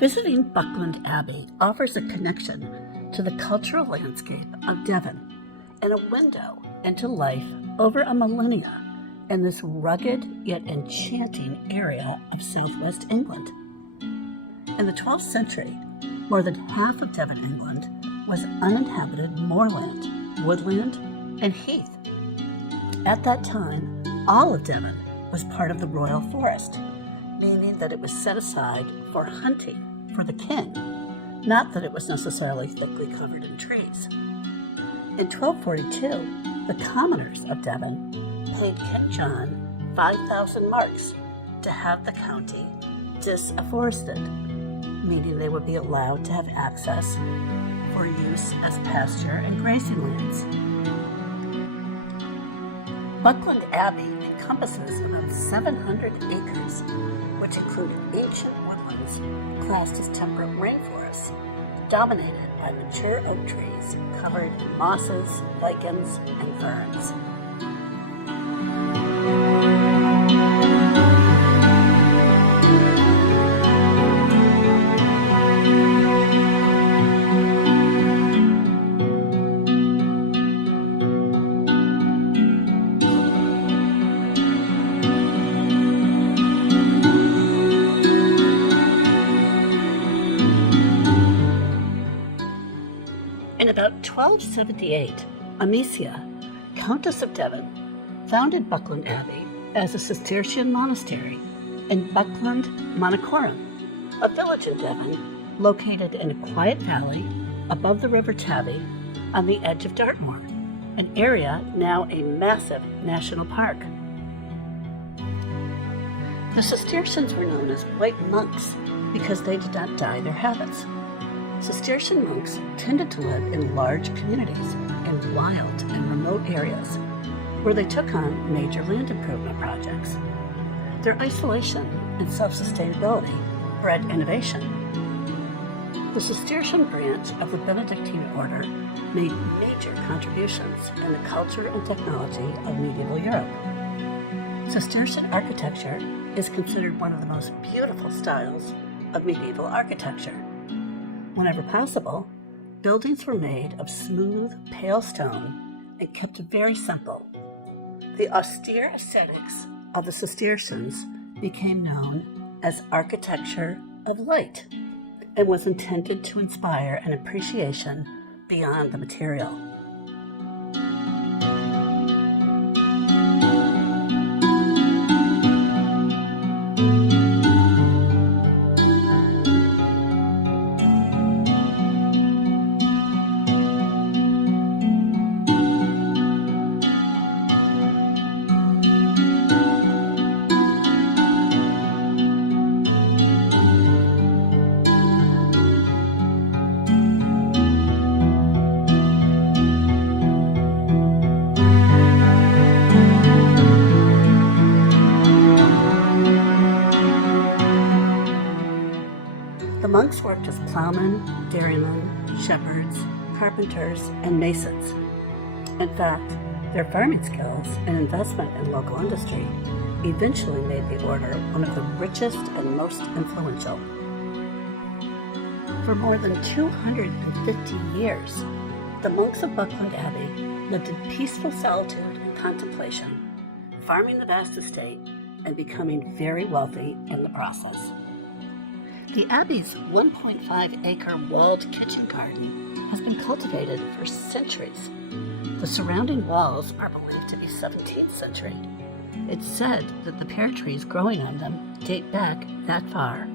Visiting Buckland Abbey offers a connection to the cultural landscape of Devon and a window into life over a millennia in this rugged yet enchanting area of southwest England. In the 12th century, more than half of Devon, England, was uninhabited moorland, woodland, and heath. At that time, all of Devon was part of the royal forest, meaning that it was set aside for hunting for the king, not that it was necessarily thickly covered in trees. In 1242, the commoners of Devon paid King John 5,000 marks to have the county disafforested, meaning they would be allowed to have access for use as pasture and grazing lands. Buckland Abbey encompasses about 700 acres, which include ancient woodlands classed as temperate rainforests, dominated by mature oak trees covered in mosses, lichens, and ferns. In about 1278, Amicia, Countess of Devon, founded Buckland Abbey as a Cistercian monastery in Buckland Monachorum, a village in Devon located in a quiet valley above the River Tavy on the edge of Dartmoor, an area now a massive national park. The Cistercians were known as white monks because they did not dye their habits. Cistercian monks tended to live in large communities in wild and remote areas where they took on major land improvement projects. Their isolation and self-sustainability bred innovation. The Cistercian branch of the Benedictine order made major contributions in the culture and technology of medieval Europe. Cistercian architecture is considered one of the most beautiful styles of medieval architecture. Whenever possible, buildings were made of smooth, pale stone and kept very simple. The austere aesthetics of the Cistercians became known as architecture of light and was intended to inspire an appreciation beyond the material. The monks worked as ploughmen, dairymen, shepherds, carpenters, and masons. In fact, their farming skills and investment in local industry eventually made the order one of the richest and most influential. For more than 250 years, the monks of Buckland Abbey lived in peaceful solitude and contemplation, farming the vast estate and becoming very wealthy in the process. The Abbey's 1.5-acre walled kitchen garden has been cultivated for centuries. The surrounding walls are believed to be 17th century. It's said that the pear trees growing on them date back that far.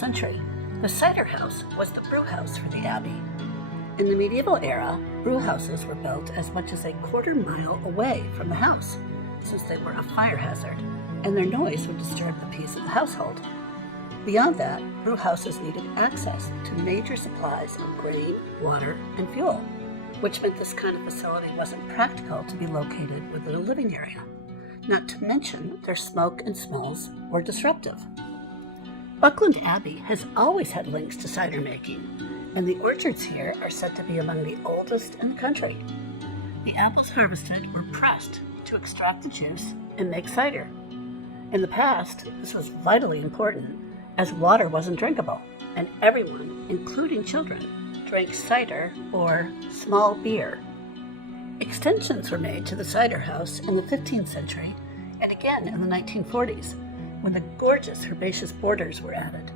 century, the Cider House was the brew house for the abbey. In the medieval era, brew houses were built as much as a quarter-mile away from the house, since they were a fire hazard, and their noise would disturb the peace of the household. Beyond that, brew houses needed access to major supplies of grain, water, and fuel, which meant this kind of facility wasn't practical to be located within a living area. Not to mention their smoke and smells were disruptive. Buckland Abbey has always had links to cider making, and the orchards here are said to be among the oldest in the country. The apples harvested were pressed to extract the juice and make cider. In the past, this was vitally important, as water wasn't drinkable, and everyone, including children, drank cider or small beer. Extensions were made to the Cider House in the 15th century and again in the 1940s, when the gorgeous herbaceous borders were added.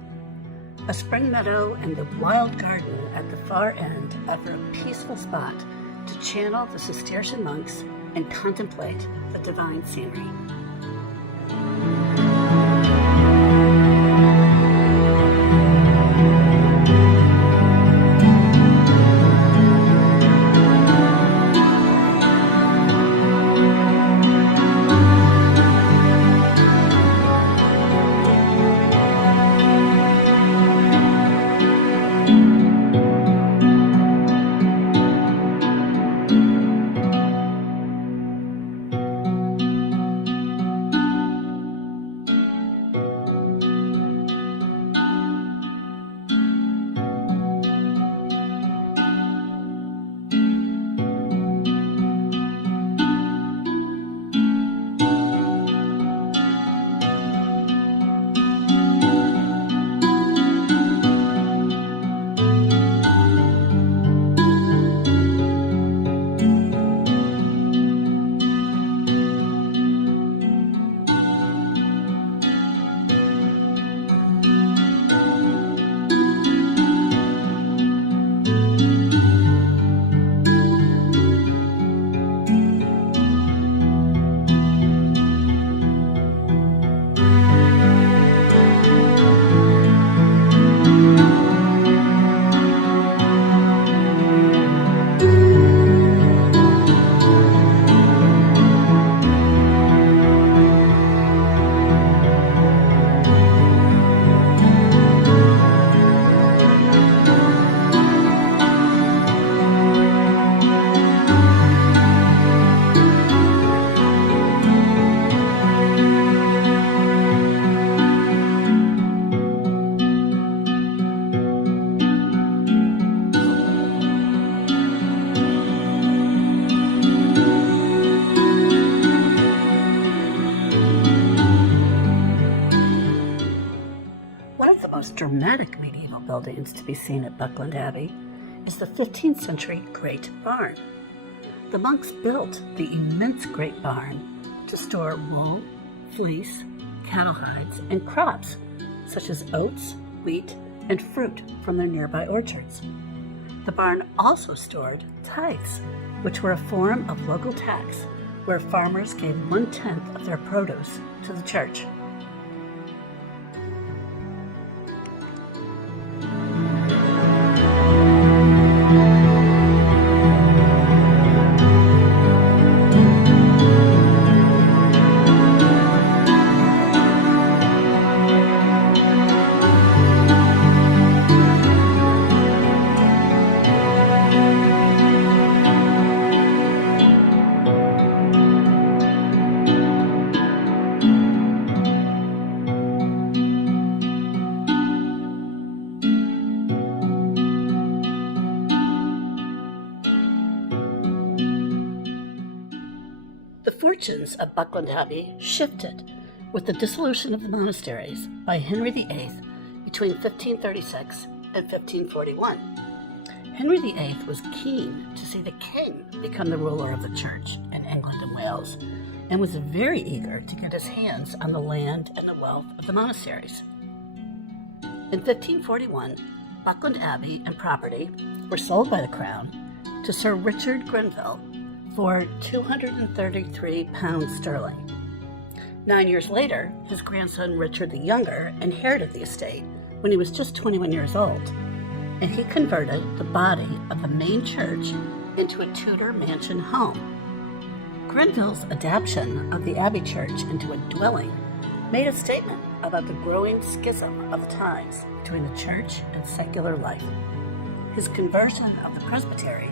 A spring meadow and the wild garden at the far end offer a peaceful spot to channel the Cistercian monks and contemplate the divine scenery. Dramatic medieval buildings to be seen at Buckland Abbey is the 15th century Great Barn. The monks built the immense Great Barn to store wool, fleece, cattle hides, and crops such as oats, wheat, and fruit from their nearby orchards. The barn also stored tithes, which were a form of local tax where farmers gave 1/10 of their produce to the church. The fortunes of Buckland Abbey shifted with the dissolution of the monasteries by Henry VIII between 1536 and 1541. Henry VIII was keen to see the king become the ruler of the church in England and Wales, and was very eager to get his hands on the land and the wealth of the monasteries. In 1541, Buckland Abbey and property were sold by the crown to Sir Richard Grenville for £233 sterling. 9 years later, his grandson Richard the Younger inherited the estate when he was just 21 years old, and he converted the body of the main church into a Tudor mansion home. Grenville's adaptation of the Abbey Church into a dwelling made a statement about the growing schism of the times between the church and secular life. His conversion of the presbytery,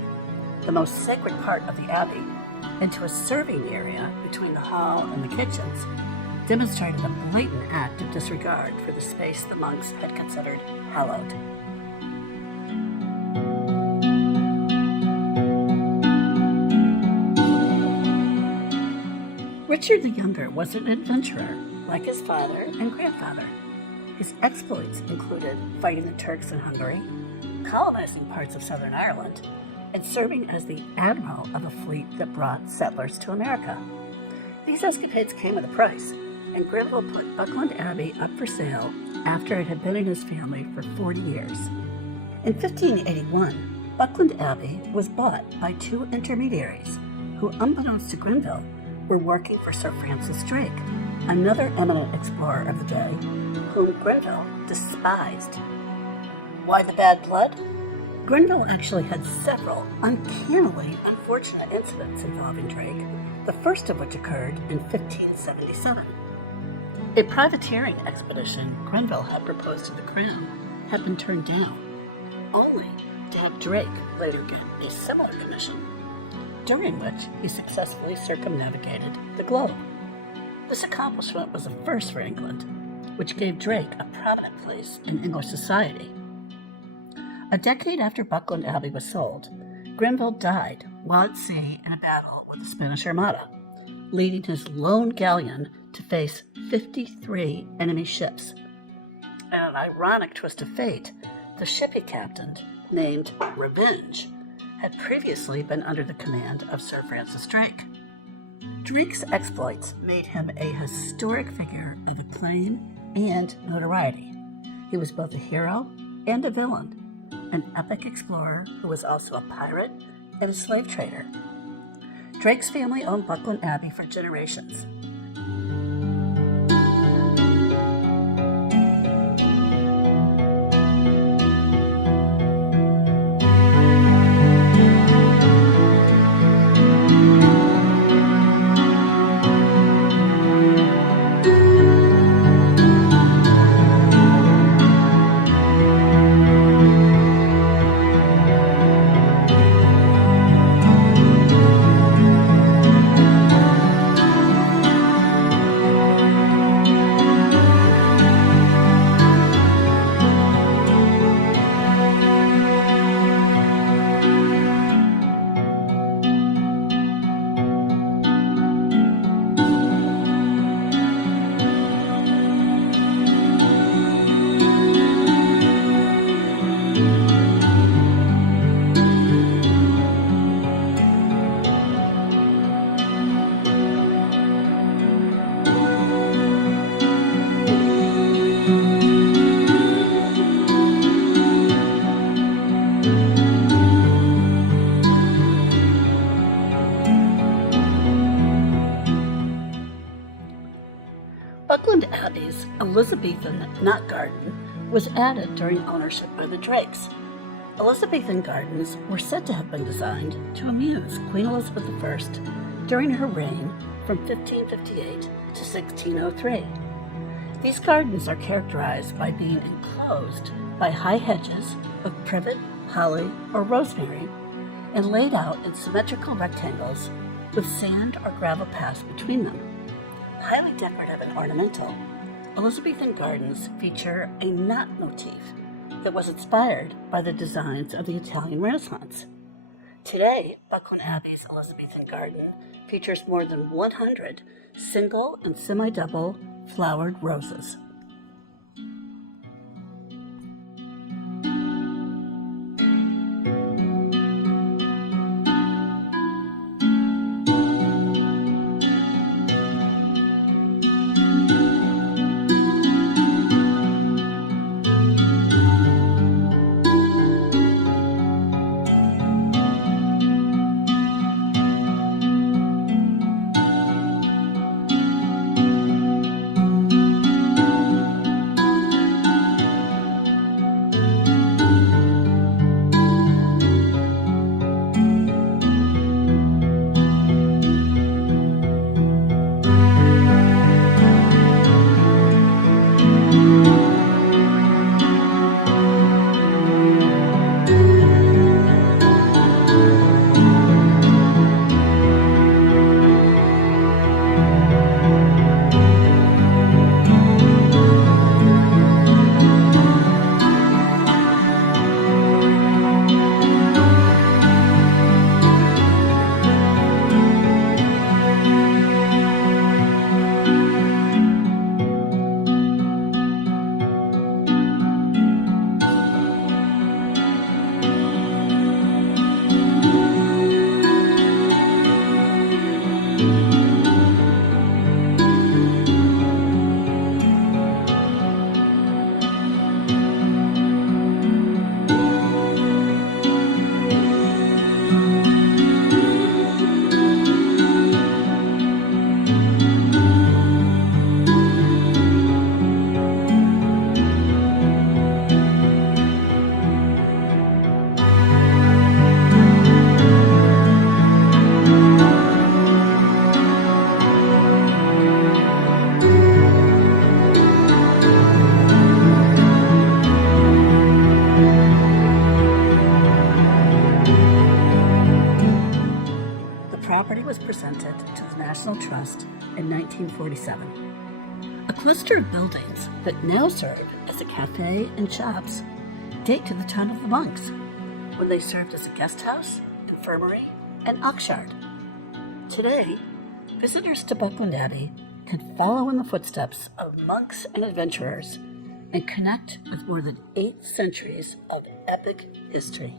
the most sacred part of the abbey, into a serving area between the hall and the kitchens demonstrated a blatant act of disregard for the space the monks had considered hallowed. Richard the Younger was an adventurer, like his father and grandfather. His exploits included fighting the Turks in Hungary, colonizing parts of southern Ireland, and serving as the admiral of a fleet that brought settlers to America. These escapades came at a price, and Grenville put Buckland Abbey up for sale after it had been in his family for 40 years. In 1581, Buckland Abbey was bought by two intermediaries who, unbeknownst to Grenville, were working for Sir Francis Drake, another eminent explorer of the day, whom Grenville despised. Why the bad blood? Grenville actually had several uncannily unfortunate incidents involving Drake, the first of which occurred in 1577. A privateering expedition Grenville had proposed to the crown had been turned down, only to have Drake later get a similar commission, during which he successfully circumnavigated the globe. This accomplishment was a first for England, which gave Drake a prominent place in English society. A decade after Buckland Abbey was sold, Grenville died while at sea in a battle with the Spanish Armada, leading his lone galleon to face 53 enemy ships. In an ironic twist of fate, the ship he captained, named Revenge, had previously been under the command of Sir Francis Drake. Drake's exploits made him a historic figure of acclaim and notoriety. He was both a hero and a villain, an epic explorer who was also a pirate and a slave trader. Drake's family owned Buckland Abbey for generations. Buckland Abbey's Elizabethan knot garden was added during ownership by the Drakes. Elizabethan gardens were said to have been designed to amuse Queen Elizabeth I during her reign from 1558 to 1603. These gardens are characterized by being enclosed by high hedges of privet, holly, or rosemary, and laid out in symmetrical rectangles with sand or gravel paths between them. Highly decorative and ornamental, Elizabethan gardens feature a knot motif that was inspired by the designs of the Italian Renaissance. Today, Buckland Abbey's Elizabethan garden features more than 100 single and semi-double flowered roses. 1847. A cluster of buildings that now serve as a cafe and shops date to the time of the monks, when they served as a guest house, infirmary, and oxyard. Today, visitors to Buckland Abbey can follow in the footsteps of monks and adventurers and connect with more than 8 centuries of epic history.